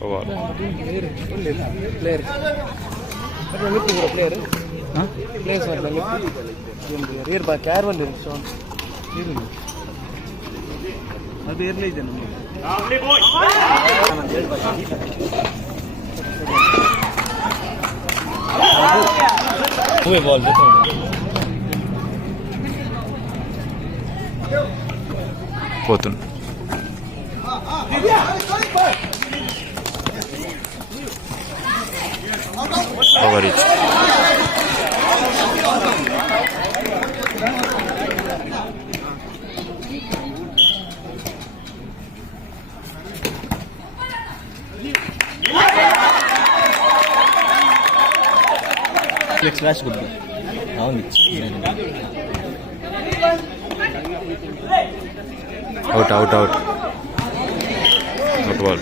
Throwball. Player. Player. Huh? Players are the rear back careful Sean. Adu early then. Lovely boy. Who ball Potun. Coverage. Let's flash good. Out. Out ball.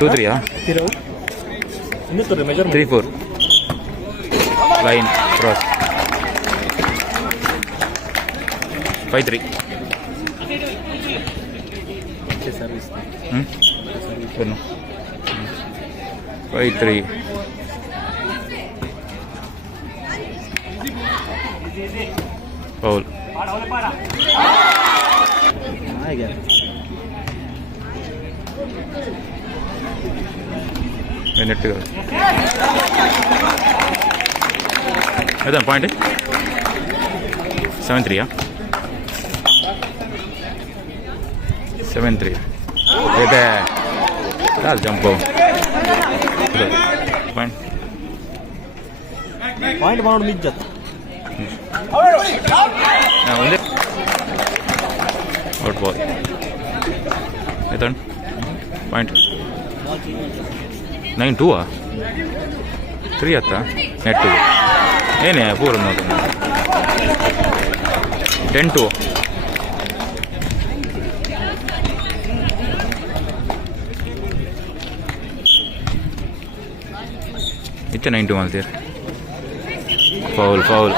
2-3 3-4 line cross 5-3 5-3 foul minute go ada point 7-3 7-3 ede dal jump point bound mijjat out ball Ethan point 9-2 3 atta net ene pura nodu 10-2 itte 9-2 maltir foul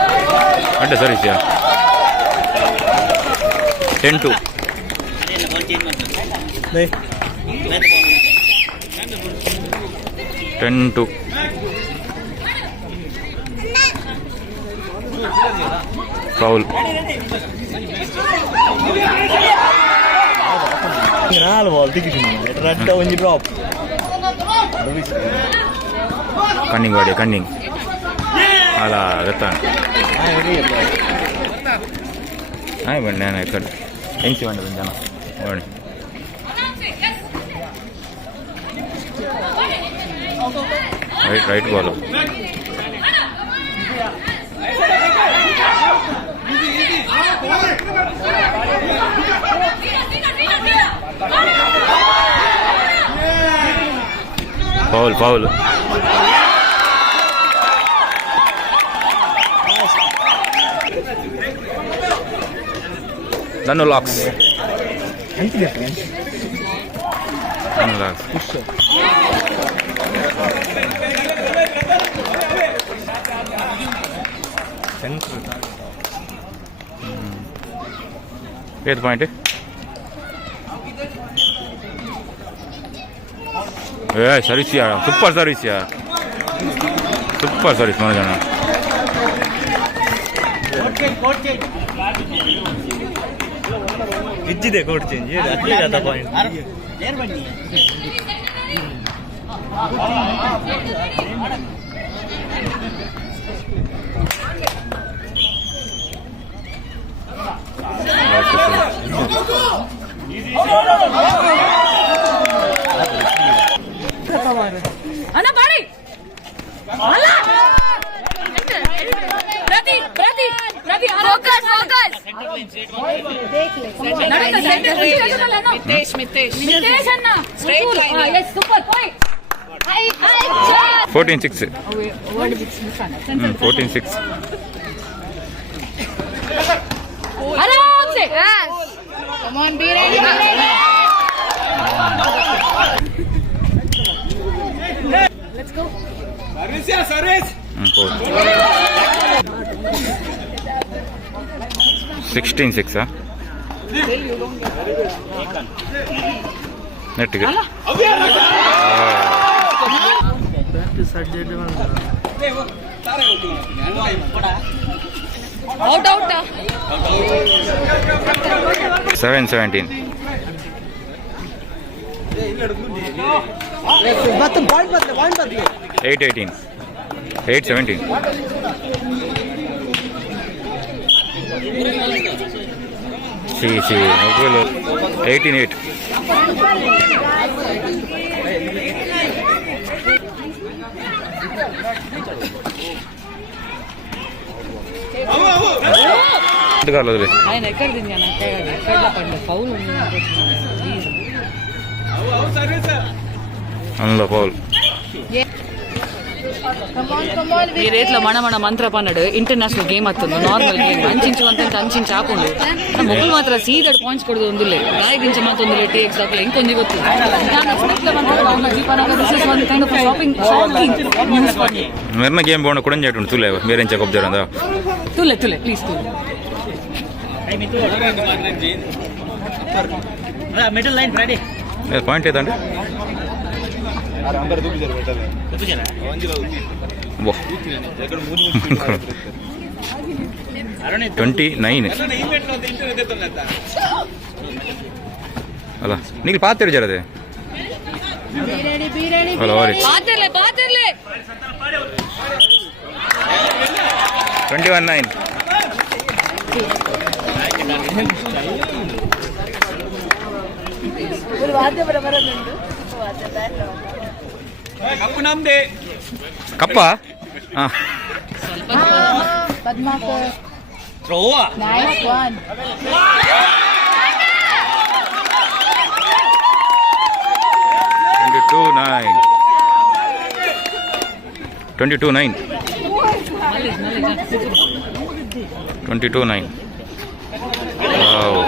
adda sorry sir 10-2 10-2 foul ball radda only drop cunning ala gatan ay banne na ikkada enchi bandu jana ನೋಡಿ right ball foul Dano locks. Dano locks. Where's the point? Yeah, service ya. Super service ya. Super service mana jana. Easy देखो change ये अच्छी ज्यादा point there बनी अना पाड़ी अला प्रति फोकस देख ले Mitesh Anna straight line yes super point 14-6 14-6 आराम से come on be ready let's go service 16-6 ನೆಟ್ಟಿಗೆ ಔಟ್ ಔಟ್ 7-17. ಪಾಯಿಂಟ್ ಬದಲು 8-18. 8-17. See, 18-8. ఆయన ఎక్కడిది ఎక్కడ పడలేదు ఫౌల్ ఉంది అందులో ఫౌల్ ఈ రేట్లో మన ಮಂತ್ರ ಪನ್ನಡು ಇಂಟರ್ನ್ಯಾಷನಲ್ ಗೇಮ್ ಆಗ್ತದೆ ನಾರ್ಮಲ್ ಗೇಮ್ ಅಂಚಿಂಚು ಅಂಚಿಂಚು ಹಾಕೊಂಡು ಮೊಬೈಲ್ ಮಾತ್ರ ಸೀದಾ ಪಾಯಿಂಟ್ಸ್ ಕೊಡೋದು ಒಂದಿಲ್ಲ ಗಾಯದಿಂಚ ಮಾತ್ರ ಒಂದಿಲ್ಲ ಟೇಕ್ಸ್ ಹಾಕಲ್ಲ ಇಂಕೊಂದು ಗೊತ್ತು మెరన గేమ్ బాగుండా కూడా చేయటం తులే వేరే చెకప్ జరందా తులే please middle line ready point ఏదండి 29 ಅಲ್ಲ ನೀವು ಪಾತಿರು ಜರದೆ ಅಲ್ಲ ಓರಿ ಪಾತಿರ್ಲೆ 21-9 ഒരു വാദ്യ ബരബരന്നുണ്ട് ಕಪ್ಪು ನಮ್ದೆ ಕಪ್ಪ Padmakar throw nice one 22-9 22-9 Wow.